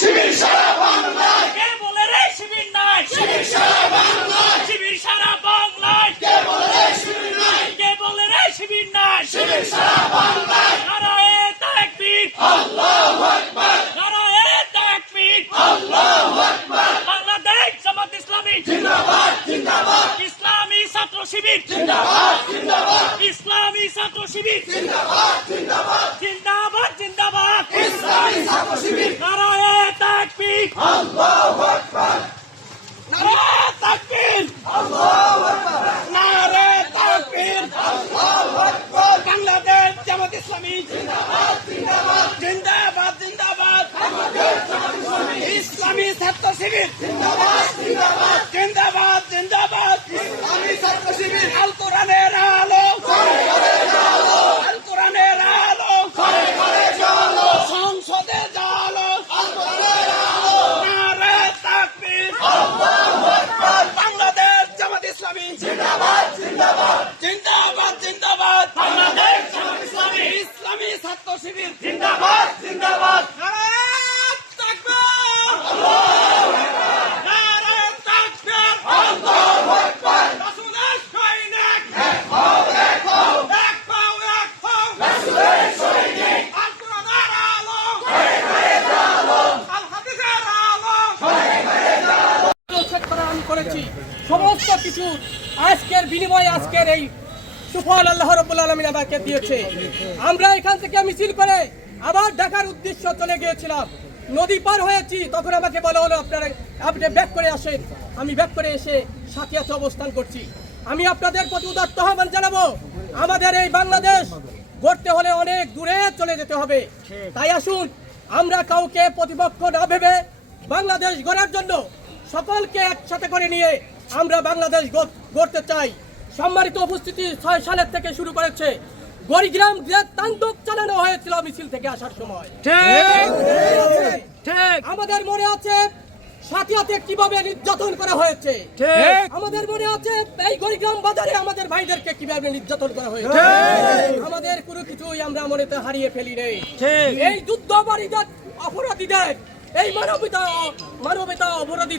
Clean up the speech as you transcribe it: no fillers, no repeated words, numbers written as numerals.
শিবির সারা বাংলায় কে বলে রে শিবির নাই শিবির সারা বাংলায় শিবির সারা বাংলায় কে বলে রে শিবির নাই কে বলে রে শিবির নাই শিবির সারা বাংলায় নারায়ে তাকবীর আল্লাহু আকবার নারায়ে তাকবীর আল্লাহু আকবার বাংলাদেশ জামাত ইসলামী জিন্দাবাদ জিন্দাবাদ ইসলামী ছাত্র শিবির জিন্দাবাদ জিন্দাবাদ ইসলামী ছাত্র শিবির জিন্দাবাদ জিন্দাবাদ জিন্দাবাদ জিন্দাবাদ ইসলামী ছাত্র শিবির নারায়ে তাকবীর আল্লাহু আকবার নারায়ে তাকবীর আল্লাহু আকবার নারায়ে তাকবীর আল্লাহু আকবার বাংলাদেশ জামাত ইসলামী জিন্দাবাদ জিন্দাবাদ জিন্দাবাদ জিন্দাবাদ বাংলাদেশ জামাত ইসলামী ইসলামী ছাত্র শিবির জিন্দাবাদ জিন্দাবাদ জিন্দাবাদ জিন্দাবাদ ইসলামী ছাত্র শিবির আল কোরআনের আলো ঘরে ঘরে জালো আল কোরআনের আলো ঘরে ঘরে জালো সংসদে জালো আল্লাহর আলো নারায়ে তাকবীর আল্লাহু আকবার বাংলাদেশ জামাত ইসলামী জিন্দাবাদ জিন্দাবাদ জিন্দাবাদ জিন্দাবাদ বাংলাদেশ জামাত ইসলামী ইসলামী ছাত্র শিবির জিন্দাবাদ জিন্দাবাদ নারায়ে তাকবীর নারায়ে তাকবীর আল্লাহু আকবার রাসূলের সৈনিক এক হও এক হও এক পাও এক পাও রাসূলের সৈনিক আল কোরআনের আলো ঘরে ঘরে জালো আল হাদিসের আলো ঘরে ঘরে জালো আমি করেছি সমস্ত কিছু আজকের বিনিময়ে আজকের এই সুফল আল্লাহ রাব্বুল আলামিন আমাকে দিয়েছে। আমরা এখান থেকে মিছিল করে আবার ঢাকার উদ্দেশ্য চলে গিয়েছিলাম, নদী পার হয়েছি, তখন আমাকে বলা হলো আপনি ব্যাক করে আসেন। আমি ব্যাক করে এসে সাথিয়াতে অবস্থান করছি। আমি আপনাদের প্রতি উদাত্ত আহ্বান জানাবো, আমাদের এই বাংলাদেশ গড়তে হলে অনেক দূরে চলে যেতে হবে। তাই আসুন আমরা কাউকে প্রতিপক্ষ না ভেবে বাংলাদেশ গড়ার জন্য সকলকে একসাথে করে নিয়ে আমরা বাংলাদেশ গড়তে চাই। সম্মানিত উপস্থিতি 6 সালের থেকে শুরু করেছে গড়িগ্রাম যে তাণ্ডব চালানো হয়েছিল মিছিল থেকে আসার সময়, ঠিক আমাদের মনে আছে সাথিয়াতে কিভাবে নির্যাতন করা হয়েছে, আমাদের মনে আছে এই গড়িগ্রাম বাজারে আমাদের ভাইদেরকে কিভাবে নির্যাতন করা হয়েছে। আমাদের কোনো কিছুই আমরা মনেতে হারিয়ে ফেলি নেই। এই যুদ্ধবাড়িদের অপরাধীদের, এই মানবতা অপরাধী